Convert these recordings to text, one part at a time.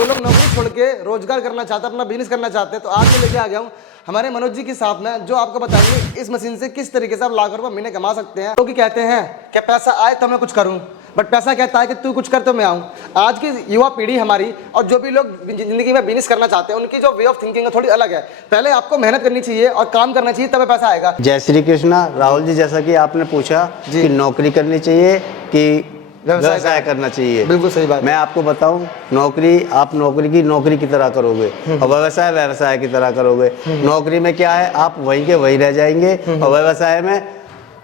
जो लोग नौकरी छोड़ के रोजगार करना चाहते हैं, अपना बिजनेस करना चाहते हैं, तो आज मैं लेके आ गया हूँ हमारे मनोज जी के साथ में, जो आपको बताएंगे इस मशीन से किस तरीके से आप लाख रुपए महीने कमा सकते हैं। क्योंकि कहते हैं कि पैसा आए तो मैं कुछ करूं, बट पैसा कहता है कि तू कुछ कर तो मैं आऊं। आज की युवा पीढ़ी हमारी और जो भी लोग जिंदगी में बिजनेस करना चाहते हैं, उनकी जो वे ऑफ थिंकिंग है थोड़ी अलग है। पहले आपको मेहनत करनी चाहिए और काम करना चाहिए, तब पैसा आएगा। जय श्री कृष्णा। राहुल जी, जैसा कि आपने पूछा कि नौकरी करनी चाहिए कि व्यवसाय करना चाहिए, बिल्कुल सही बात। मैं आपको बताऊं, नौकरी आप नौकरी की तरह करोगे और व्यवसाय की तरह करोगे। नौकरी में क्या है, आप वहीं के वहीं रह जाएंगे, और व्यवसाय में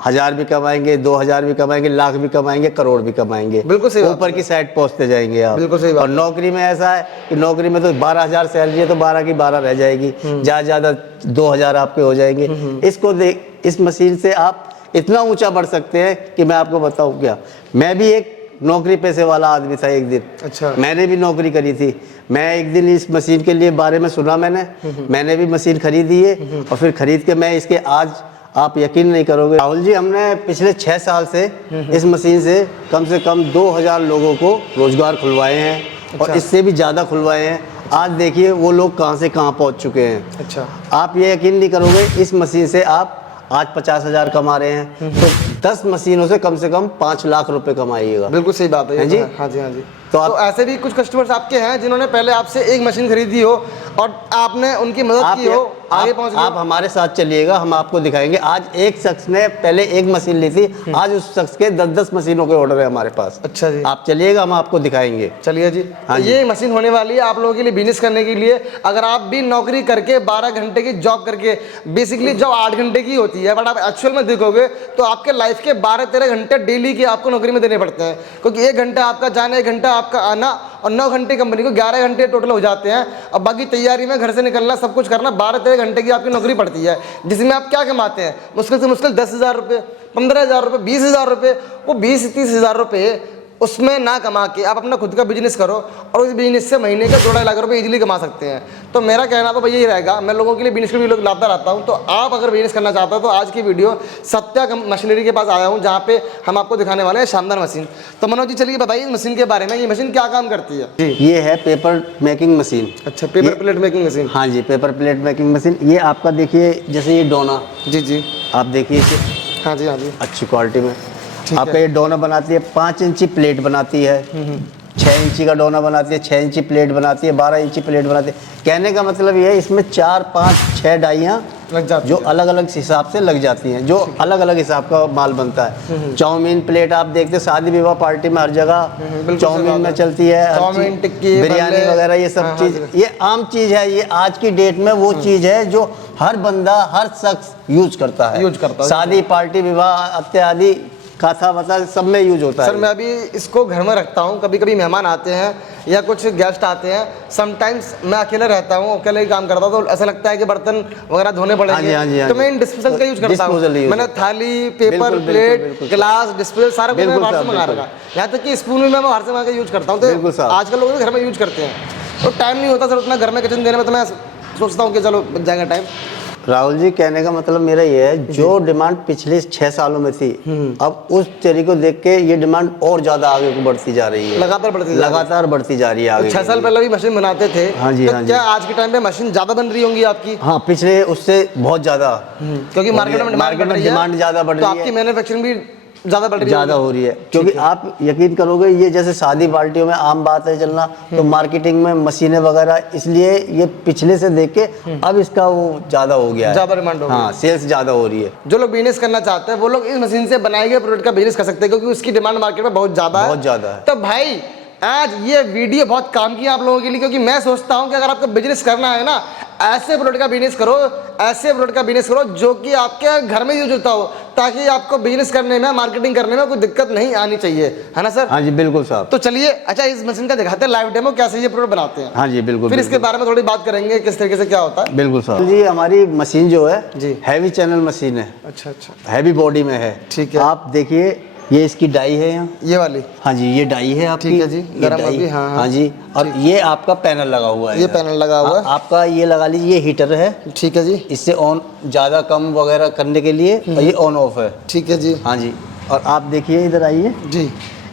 1000 भी कमाएंगे, 2000 भी कमाएंगे, लाख भी कमाएंगे, करोड़ भी कमाएंगे, बिल्कुल सही, ऊपर की साइड पहुंचते जाएंगे आप। बिल्कुल सही बात। और नौकरी में ऐसा है कि नौकरी में तो 12,000 सैलरी है, तो 12 की 12 रह जाएगी, ज्यादा 2000 आपके हो जाएंगे। इसको देख, इस मशीन से आप इतना ऊंचा बढ़ सकते हैं कि मैं आपको बताऊं क्या। मैं भी एक नौकरी पेशे वाला आदमी था एक दिन। अच्छा। मैंने भी नौकरी करी थी। मैं एक दिन इस मशीन के लिए बारे में सुना, मैंने भी मशीन खरीदी है, और फिर खरीद के मैं इसके आज, आप यकीन नहीं करोगे राहुल जी, हमने पिछले 6 साल से इस मशीन से कम 2000 लोगों को रोजगार खुलवाए हैं। अच्छा। और इससे भी ज़्यादा खुलवाए हैं। आज देखिए वो लोग कहाँ से कहाँ पहुँच चुके हैं। अच्छा। आप ये यकीन नहीं करोगे, इस मशीन से आप आज 50,000 कमा रहे हैं, तो 10 मशीनों से कम 5 लाख रुपए कमाइएगा। बिल्कुल सही बात है जी। हाँ जी, हाँ जी। तो ऐसे भी कुछ कस्टमर्स आपके हैं जिन्होंने पहले आपसे एक मशीन खरीदी हो और आपने उनकी मदद की हो, आगे पहुंच गए। आप हमारे साथ चलिएगा, हम आपको दिखाएंगे। आज एक शख्स ने पहले एक मशीन ली थी, आज उस शख्स के 10-10 मशीनों के ऑर्डर है हमारे पास। अच्छा जी। आप चलिएगा, हम आपको दिखाएंगे। चलिए जी। हाँ जी। ये मशीन होने वाली है आप लोगों के लिए बिजनेस करने के लिए। अगर आप भी नौकरी करके 12 घंटे की जॉब करके, बेसिकली जॉब 8 घंटे की होती है, बट आप एक्चुअल में देखोगे तो आपके लाइफ के 12-13 घंटे डेली के आपको नौकरी में देने पड़ते हैं, क्योंकि 1 घंटा आपका जाना, 1 घंटा आपका आना, और 9 घंटे कंपनी को 11 घंटे टोटल हो जाते हैं। और बाकी तैयारी में घर से निकलना, सब कुछ करना, 12-13 घंटे की आपकी नौकरी पड़ती है, जिसमें आप क्या कमाते हैं? मुश्किल से मुश्किल 10,000 रुपये, 15,000 रुपये, 20,000 रुपये। वो 20-30,000 रुपये उसमें ना कमा के आप अपना खुद का बिजनेस करो, और उस बिजनेस से महीने का 2-2.5 लाख रुपए इजीली कमा सकते हैं। तो मेरा कहना तो भाई यही रहेगा, मैं लोगों के लिए बिजनेस के भी लोग लाता रहता हूँ। तो आप अगर बिजनेस करना चाहते हो तो आज की वीडियो सत्या मशीनरी के पास आया हूँ, जहाँ पे हम आपको दिखाने वाले हैं शानदार मशीन। तो मनोज जी, चलिए बताइए इस मशीन के बारे में, ये मशीन क्या काम करती है? ये है पेपर मेकिंग मशीन। अच्छा, पेपर प्लेट मेकिंग मशीन। हाँ जी, पेपर प्लेट मेकिंग मशीन। ये आपका देखिए, जैसे ये डोना, जी जी, आप देखिए, हाँ जी, हाँ जी, अच्छी क्वालिटी में आपका ये डोना बनाती है। 5 इंची प्लेट बनाती है, 6 इंची का डोना बनाती है, 6 इंची प्लेट बनाती है, 12 इंची प्लेट बनाती है। कहने का मतलब ये है, इसमें 4, 5, 6 डाइयाँ लग जाती जो अलग अलग हिसाब से लग जाती हैं, जो अलग अलग हिसाब का माल बनता है। चाउमीन प्लेट आप देखते हो, शादी विवाह पार्टी में हर जगह चाउमीन में चलती है, चाउमीन, टिक्की, बिरयानी वगैरह, ये सब चीज़, ये आम चीज़ है। ये आज की डेट में वो चीज़ है जो हर बंदा, हर शख्स यूज करता है। शादी पार्टी विवाह इत्यादि खाता वता सब में यूज होता है। सर, मैं अभी इसको घर में रखता हूँ, कभी कभी मेहमान आते हैं या कुछ गेस्ट आते हैं, समटाइम्स मैं अकेले रहता हूँ, अकेले ही काम करता हूँ, तो ऐसा लगता है कि बर्तन वगैरह धोने पड़ेंगे, तो मैं इन डिस्पोजल का यूज करता हूँ। मैंने थाली, पेपर प्लेट, गिलास, डिस्पोजल सारा कुछ मैं बाहर से मंगा रखा, यहाँ तक कि स्पून भी मैं बाहर से मंगा के यूज करता हूँ। तो आजकल लोग घर में यूज करते हैं, तो टाइम नहीं होता सर उतना घर में किचन देने में, तो मैं सोचता हूँ कि चलो बच जाएगा टाइम। राहुल जी, कहने का मतलब मेरा ये है, जो डिमांड पिछले 6 सालों में थी, अब उस तरीके को देख के ये डिमांड और ज्यादा आगे को बढ़ती जा रही है, लगातार बढ़ती जा रही है आगे। 6 साल पहले भी मशीन बनाते थे। हाँ जी, तो हाँ जी। क्या आज के टाइम पे मशीन ज्यादा बन रही होंगी आपकी? हाँ, पिछले उससे बहुत ज्यादा, क्योंकि मार्केट में डिमांड ज्यादा बढ़ रही है, तो आपकी मैन्युफैक्चरिंग भी ज़्यादा हो रही है। क्योंकि आप यकीन करोगे, ये जैसे शादी पार्टियों में आम बात है चलना, तो मार्केटिंग में मशीनें वगैरह, इसलिए ये पिछले से देख के अब इसका वो ज़्यादा हो गया है, ज़्यादा डिमांड हो गई है। हाँ, सेल्स ज़्यादा हो रही है। जो लोग बिजनेस करना चाहते हैं वो लोग इस मशीन से बनाए गए प्रोडक्ट का बिजनेस कर सकते हैं, क्योंकि उसकी डिमांड मार्केट में बहुत ज़्यादा है। तो भाई, आज ये वीडियो बहुत काम की आप लोगों के लिए, क्योंकि मैं सोचता हूँ कि अगर आपको बिजनेस करना है ना, ऐसे प्रोडक्ट का बिजनेस करो, ऐसे प्रोडक्ट का बिजनेस करो जो कि आपके घर में यूज होता हो, ताकि आपको बिजनेस करने में, मार्केटिंग करने में कोई दिक्कत नहीं आनी चाहिए, है ना सर? हाँ जी, बिल्कुल साहब। तो चलिए, अच्छा, इस मशीन का दिखाते हैं लाइव डेमो, कैसे ये प्रोडक्ट बनाते हैं। हाँ जी, बिल्कुल। फिर इसके बारे में थोड़ी बात करेंगे, किस तरीके से क्या होता है। बिल्कुल साहब जी। हमारी मशीन जो है जी, हैवी चैनल मशीन है। अच्छा अच्छा, हैवी बॉडी में है। ठीक है। आप देखिए, ये इसकी डाई है यहाँ, ये वाली। हाँ जी, ये डाई है आपकी। ठीक है जी, गरम अभी। हाँ हाँ जी। और ये आपका पैनल लगा हुआ है, ये पैनल लगा हुआ है आपका, ये लगा लीजिए, ये हीटर है। ठीक है जी। इससे ऑन ज़्यादा कम वगैरह करने के लिए, और ये ऑन ऑफ है। ठीक है जी। हाँ जी। और आप देखिए, इधर आइए जी,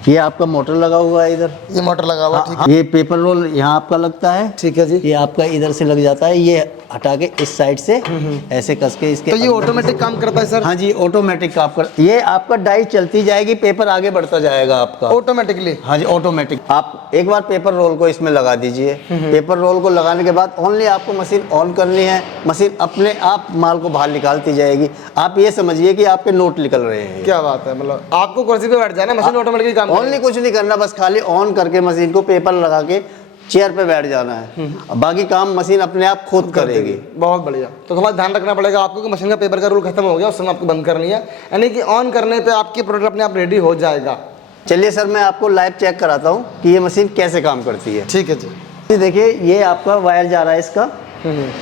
ये आपका मोटर लगा हुआ है इधर। ये मोटर लगा हुआ है, ठीक है। ये पेपर रोल यहाँ आपका लगता है। ठीक है जी। ये आपका इधर से लग जाता है, ये हटा के इस साइड से ऐसे कस के इसके। तो ये ऑटोमेटिक काम करता है सर? हाँ जी, ऑटोमेटिक काम कर। ये आपका डाई चलती जाएगी, पेपर आगे बढ़ता जाएगा आपका ऑटोमेटिकली। हाँ जी, ऑटोमेटिक। आप एक बार पेपर रोल को इसमें लगा दीजिए। पेपर रोल को लगाने के बाद ओनली आपको मशीन ऑन करनी है, मशीन अपने आप माल को बाहर निकालती जाएगी। आप ये समझिए कि आपके नोट निकल रहे हैं। क्या बात है, मतलब आपको कुर्सी पे बैठ जाना, मशीन ऑटोमेटिकली काम ओनली कुछ नहीं करना, बस खाली ऑन करके मशीन को पेपर लगा के चेयर पे बैठ जाना है। अब बाकी काम मशीन अपने आप खुद करेगी। बहुत बढ़िया। तो थोड़ा ध्यान रखना पड़ेगा आपको कि मशीन का पेपर का रूल खत्म हो गया, उस समय आपको बंद करनी है, यानी कि ऑन करने पे आपकी प्रोडक्ट अपने आप रेडी हो जाएगा। चलिए सर, मैं आपको लाइव चेक कराता हूँ कि ये मशीन कैसे काम करती है। ठीक है जी। ये देखिए, ये आपका वायर जा रहा है इसका,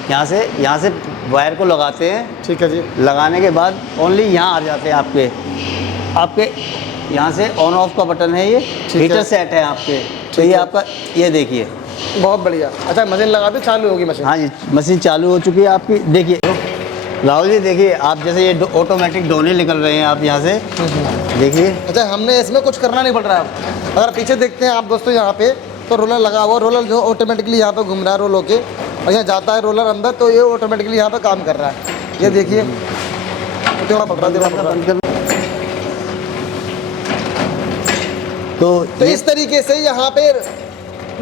यहाँ से वायर को लगाते हैं। ठीक है जी। लगाने के बाद ओनली यहाँ आ जाते हैं आपके यहाँ से ऑन ऑफ का बटन है, ये हीटर सेट है आपके। तो ये आपका, ये देखिए, बहुत बढ़िया। अच्छा, मशीन लगा दे, चालू होगी मशीन? हाँ जी, मशीन चालू हो चुकी है आपकी। देखिए राहुल जी, देखिए आप जैसे ये ऑटोमेटिक डोने निकल रहे हैं, आप यहाँ से देखिए। अच्छा, हमने इसमें कुछ करना नहीं पड़ रहा है। अगर पीछे देखते हैं आप दोस्तों, यहाँ पे तो रोलर लगा हुआ, रोलर जो ऑटोमेटिकली यहाँ पे घूम रहा है रोल होके, और यहाँ जाता है रोलर अंदर, तो ये ऑटोमेटिकली यहाँ पे काम कर रहा है। ये देखिए, देना पड़ रहा है। तो इस तरीके से यहाँ पे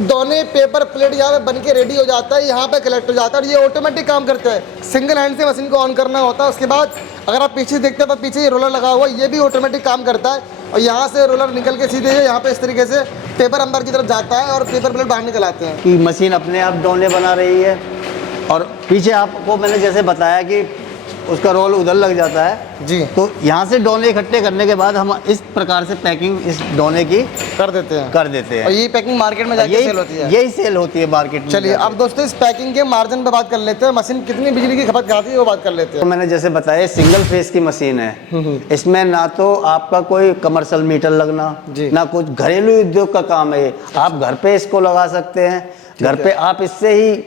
दोने पेपर प्लेट यहाँ पे बन के रेडी हो जाता है, यहाँ पे कलेक्ट हो जाता है, और ये ऑटोमेटिक काम करता है। सिंगल हैंड से मशीन को ऑन करना होता है। उसके बाद अगर आप पीछे देखते हैं तो पीछे ये रोलर लगा हुआ है, ये भी ऑटोमेटिक काम करता है, और यहाँ से रोलर निकल के सीधे यहाँ पे इस तरीके से पेपर अंदर की तरफ जाता है और पेपर प्लेट बाहर निकल आते हैं। कि मशीन अपने आप डोने बना रही है। और पीछे आपको मैंने जैसे बताया कि उसका रोल उधर लग जाता है जी। तो यहाँ से डोने इकट्ठे करने के बाद हम इस प्रकार से पैकिंग इस डोने की कर देते हैं। और ये पैकिंग मार्केट में जाके सेल होती है? यही सेल होती है मार्केट में। चलिए अब दोस्तों इस पैकिंग के मार्जिन पे बात कर लेते हैं। मशीन कितनी बिजली की खपत कराती है वो बात कर लेते हैं। तो मैंने जैसे बताया, सिंगल फेस की मशीन है। इसमें ना तो आपका कोई कमर्शियल मीटर लगना, ना कुछ घरेलू उद्योग का काम है। आप घर पे इसको लगा सकते हैं, घर पे आप इससे ही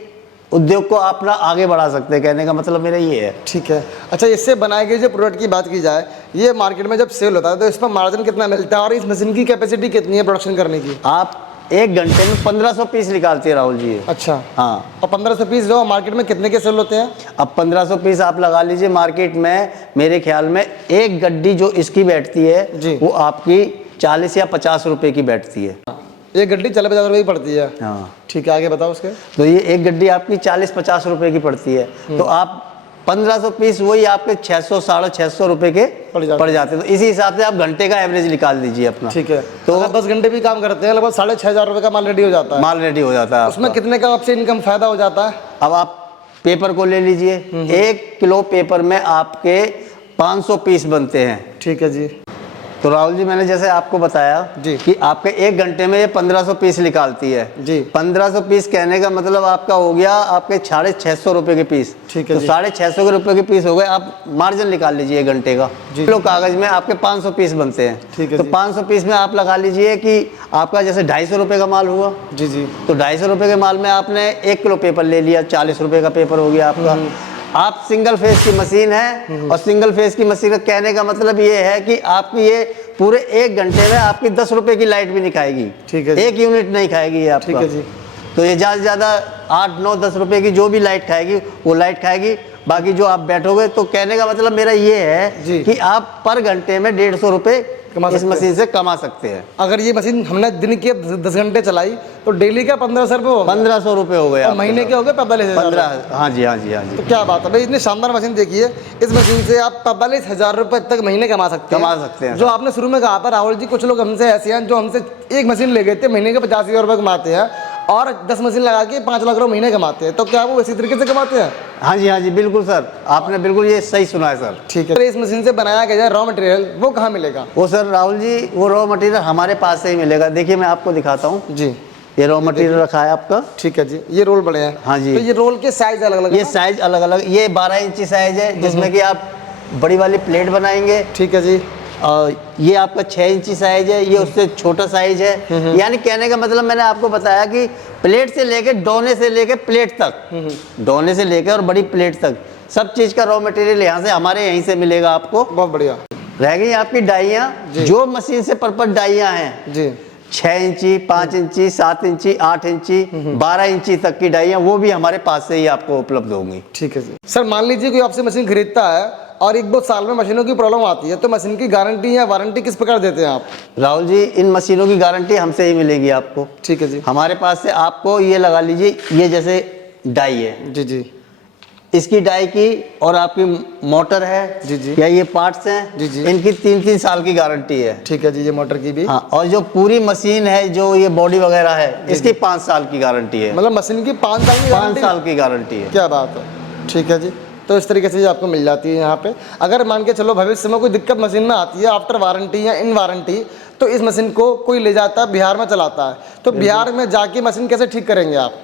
उद्योग को अपना आगे बढ़ा सकते हैं। कहने का मतलब मेरा ये है। ठीक है। अच्छा, इससे बनाए गए जो प्रोडक्ट की बात की जाए, ये मार्केट में जब सेल होता है तो इस पर मार्जिन कितना मिलता है, और इस मशीन की कैपेसिटी कितनी है प्रोडक्शन करने की? आप एक घंटे में 1500 पीस निकालती है राहुल जी। अच्छा, हाँ। और 1500 पीस जो मार्केट में कितने के सेल होते हैं? अब 1500 पीस आप लगा लीजिए, मार्केट में मेरे ख्याल में एक गड्डी जो इसकी बैठती है वो आपकी 40 या 50 रुपए की बैठती है। एक गड्डी 40-50 रुपए की पड़ती है? हाँ। ठीक है, आगे बताओ उसके। तो ये एक गड्डी आपकी 40-50 रुपए की पड़ती है। तो आप 1500 पीस वही आपके 600-650 रुपए के पड़ जाते हैं। तो इसी हिसाब से आप घंटे का एवरेज निकाल दीजिए अपना। ठीक है। तो 10 घंटे भी काम करते हैं, लगभग 6500 रुपए का माल रेडी हो जाता है। माल रेडी हो जाता है। उसमें कितने का आपसे इनकम फायदा हो जाता है? अब आप पेपर को ले लीजिए, 1 किलो पेपर में आपके 500 पीस बनते हैं। ठीक है जी। तो राहुल जी, मैंने जैसे आपको बताया कि आपके एक घंटे में ये 1500 पीस निकालती है जी। 1500 पीस कहने का मतलब आपका हो गया आपके 650 रुपए के पीस। ठीक है। तो 650 रुपए के पीस हो गए। आप मार्जिन निकाल लीजिए एक घंटे का। किलो कागज में आपके 500 पीस बनते हैं। ठीक है। तो 500 पीस में आप लगा लीजिए कि आपका जैसे 250 रुपए का माल हुआ। जी जी। तो 250 रुपए के माल में आपने 1 किलो पेपर ले लिया, 40 रुपए का पेपर हो गया आपका। आप सिंगल फेस की मशीन है, और सिंगल फेस की मशीन का कहने का मतलब ये है कि आपकी ये पूरे एक घंटे में आपकी 10 रुपए की लाइट भी नहीं खाएगी। ठीक है। एक यूनिट नहीं खाएगी ये आपका। ठीक है जी। तो ये ज़्यादा से ज़्यादा 8, 9, 10 रुपए की जो भी लाइट खाएगी वो लाइट खाएगी। बाकी जो आप बैठोगे, तो कहने का मतलब मेरा ये है कि आप पर घंटे में 150 रुपए इस मशीन से कमा सकते हैं। अगर ये मशीन हमने दिन के 10 घंटे चलाई तो डेली का 1500 रुपये हो गए। 1500 रुपये हो गए। महीने के हो गए 45,000। हाँ जी, हाँ जी, हाँ जी। तो क्या बात है भाई, इतनी शानदार मशीन देखिए। इस मशीन से आप 45,000 रुपये तक महीने कमा सकते हैं। जो आपने शुरू में कहा था राहुल जी, कुछ लोग हमसे ऐसे हैं जो हमसे एक मशीन ले गए थे, महीने के 85,000 रुपये कमाते हैं, और 10 मशीन लगा के 5 लाख रुपये महीने कमाते हैं। तो क्या वो इसी तरीके से कमाते हैं? हाँ जी, हाँ जी, बिल्कुल सर, आपने बिल्कुल ये सही सुना है सर। ठीक है। इस मशीन से बनाया गया रॉ मटेरियल वो कहाँ मिलेगा? वो सर राहुल जी, वो रॉ मटेरियल हमारे पास से ही मिलेगा। देखिए मैं आपको दिखाता हूँ जी। ये रॉ मटेरियल रखा है आपका। ठीक है जी। ये रोल बड़े हैं। हाँ जी। तो ये रोल के साइज अलग अलग? ये साइज अलग अलग। ये 12 इंची साइज है, जिसमें कि आप बड़ी वाली प्लेट बनाएंगे। ठीक है जी। ये आपका 6 इंची साइज है, ये उससे छोटा साइज है। यानी कहने का मतलब मैंने आपको बताया कि प्लेट से लेके डोने से लेके प्लेट तक, डोने से लेके और बड़ी प्लेट तक सब चीज़ का रॉ मटेरियल यहाँ से हमारे यहीं से मिलेगा आपको। बहुत बढ़िया। रह गई आपकी डाइयाँ, जो मशीन से परपट डाइयाँ हैं जी 6 इंची, 5 इंची, 7 इंची, 8 इंची, 12 इंची तक की डाइयाँ, वो भी हमारे पास से ही आपको उपलब्ध होंगी। ठीक है जी। सर मान लीजिए कोई आपसे मशीन खरीदता है और एक दो साल में मशीनों की प्रॉब्लम आती है, तो मशीन की गारंटी या वारंटी किस प्रकार देते हैं आप? राहुल जी, इन मशीनों की गारंटी हमसे ही मिलेगी आपको। ठीक है जी। हमारे पास से आपको ये लगा लीजिए, ये जैसे डाई है, जी जी इसकी डाई की और आपकी मोटर है जी जी या ये पार्ट्स हैं, जी जी। इनकी 3-3 साल की गारंटी है। ठीक है जी, ये मोटर की भी। हाँ, और जो पूरी मशीन है, जो ये बॉडी वगैरह है, इसकी 5 साल की गारंटी है। मतलब मशीन की 5 साल की 5 गारंटी? साल की गारंटी है। क्या बात है। ठीक है जी। तो इस तरीके से ये आपको मिल जाती है यहाँ पे। अगर मान के चलो भविष्य में कोई दिक्कत मशीन में आती है आफ्टर वारंटी या इन वारंटी, तो इस मशीन को कोई ले जाता है बिहार में चलाता है, तो बिहार में जाके मशीन कैसे ठीक करेंगे आप?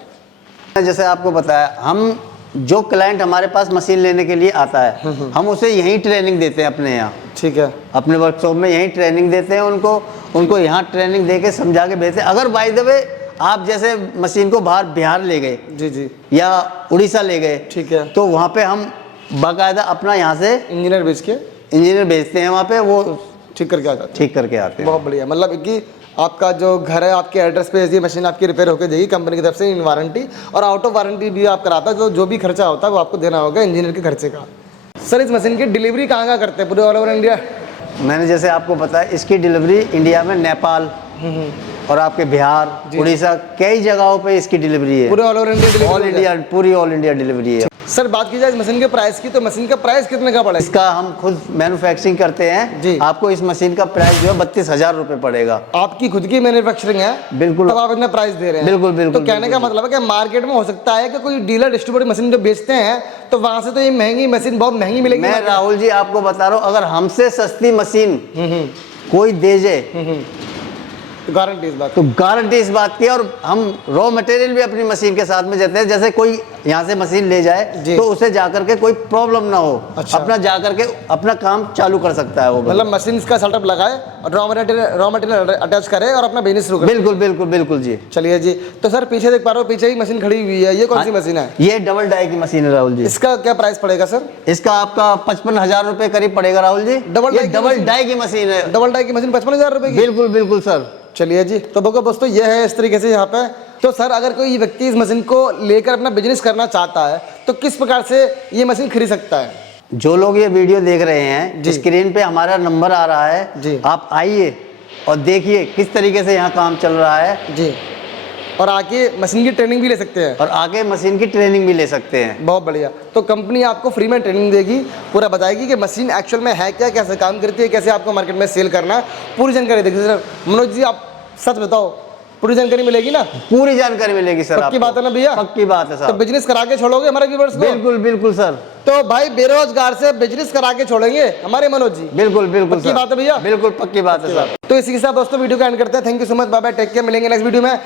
जैसे आपको बताया, हम जो क्लाइंट हमारे पास मशीन लेने के लिए आता है, हम उसे यहीं ट्रेनिंग देते हैं अपने यहाँ। ठीक है। अपने वर्कशॉप में यहीं ट्रेनिंग देते हैं उनको यहाँ ट्रेनिंग दे के समझा के भेजते हैं। अगर बाय द वे आप जैसे मशीन को बाहर बिहार ले गए जी जी या उड़ीसा ले गए, ठीक है, तो वहाँ पे हम बाकायदा अपना यहाँ से इंजीनियर भेज के इंजीनियर भेजते हैं, वहाँ पे वो ठीक करके आ जाते हैं। ठीक करके आते हैं। बहुत बढ़िया। मतलब कि आपका जो घर है आपके एड्रेस पे ये मशीन आपकी रिपेयर होकर देगी कंपनी की तरफ से इन वारंटी, और आउट ऑफ वारंटी भी आप कराता है, जो भी खर्चा होता है वो आपको देना होगा इंजीनियर के खर्चे का। सर इस मशीन की डिलीवरी कहाँ कहाँ करते हैं पूरे ऑल ओवर इंडिया? मैंने जैसे आपको बताया, इसकी डिलीवरी इंडिया में नेपाल और आपके बिहार, उड़ीसा, कई जगहों पे इसकी डिलीवरी है। पूरे all over India delivery? All India, पूरी ऑल इंडिया डिलीवरी है। सर बात की जाए इस मशीन के प्राइस की, तो मशीन का प्राइस कितने का पड़ेगा? इसका हम खुद मैन्युफैक्चरिंग करते हैं जी। आपको इस मशीन का प्राइस जो है 32,000 रुपए पड़ेगा। आपकी खुद की मैन्युफैक्चरिंग है? बिल्कुल। तब आप इतना प्राइस दे रहे हैं? बिल्कुल बिल्कुल। तो कहने का मतलब है कि मार्केट में हो सकता है कि कोई डीलर डिस्ट्रीब्यूटर मशीन जो बेचते हैं, तो वहां से तो ये महंगी मशीन बहुत महंगी मिलेगी। मैं राहुल जी आपको बता रहा हूँ, अगर हमसे सस्ती मशीन कोई दे जाए, गारंटी इस बात? तो गारंटी इस बात की, और हम रॉ मटेरियल भी अपनी मशीन के साथ में देते हैं। जैसे कोई यहाँ से मशीन ले जाए तो उसे जाकर के कोई प्रॉब्लम ना हो, अच्छा। अपना जाकर के अपना काम चालू कर सकता है वो। मतलब मशीन का सेटअप लगाए और रॉ मटेरियल अटैच करे और अपना बिजनेस शुरू करे। बिल्कुल बिल्कुल बिल्कुल जी। चलिए जी। तो सर पीछे देख पा रहे हो, पीछे ही मशीन खड़ी हुई है, ये कौन सी मशीन है? ये डबल डाई की मशीन है राहुल जी। इसका क्या प्राइस पड़ेगा सर? इसका आपका 55,000 रुपए करीब पड़ेगा राहुल जी। डबल डाई की मशीन है। डबल डाई की मशीन 55,000 रुपए की? बिल्कुल बिल्कुल सर। चलिए जी। तो देखो दोस्तों, ये है इस तरीके से यहाँ पे। तो सर अगर कोई व्यक्ति इस मशीन को लेकर अपना बिजनेस करना चाहता है, तो किस प्रकार से ये मशीन खरीद सकता है? जो लोग ये वीडियो देख रहे हैं, स्क्रीन पे हमारा नंबर आ रहा है जी, आप आइए और देखिए किस तरीके से यहाँ काम चल रहा है जी, और आके मशीन की ट्रेनिंग भी ले सकते हैं। और आगे मशीन की ट्रेनिंग भी ले सकते हैं। बहुत बढ़िया। तो कंपनी आपको फ्री में ट्रेनिंग देगी, पूरा बताएगी कि मशीन एक्चुअल में है क्या, कैसे काम करती है, कैसे आपको मार्केट में सेल करना है, पूरी जानकारी देगी। सर मनोज जी आप सच बताओ, पूरी जानकारी मिलेगी ना? पूरी जानकारी मिलेगी सर। पक्की बात है ना भैया? पक्की बात है तो सर। बिजनेस करा के छोड़ोगे हमारे व्यूअर्स को? बिल्कुल बिल्कुल सर। तो भाई बेरोजगार से बिजनेस करा के छोड़ेंगे हमारे मनोज जी? बिल्कुल बिल्कुल पक्की बात है भैया? बिल्कुल पक्की बात है सर। तो इसी के साथ दोस्तों वीडियो को एंड करते हैं। Thank you so much, bye bye, take care, मिलेंगे नेक्स्ट वीडियो में।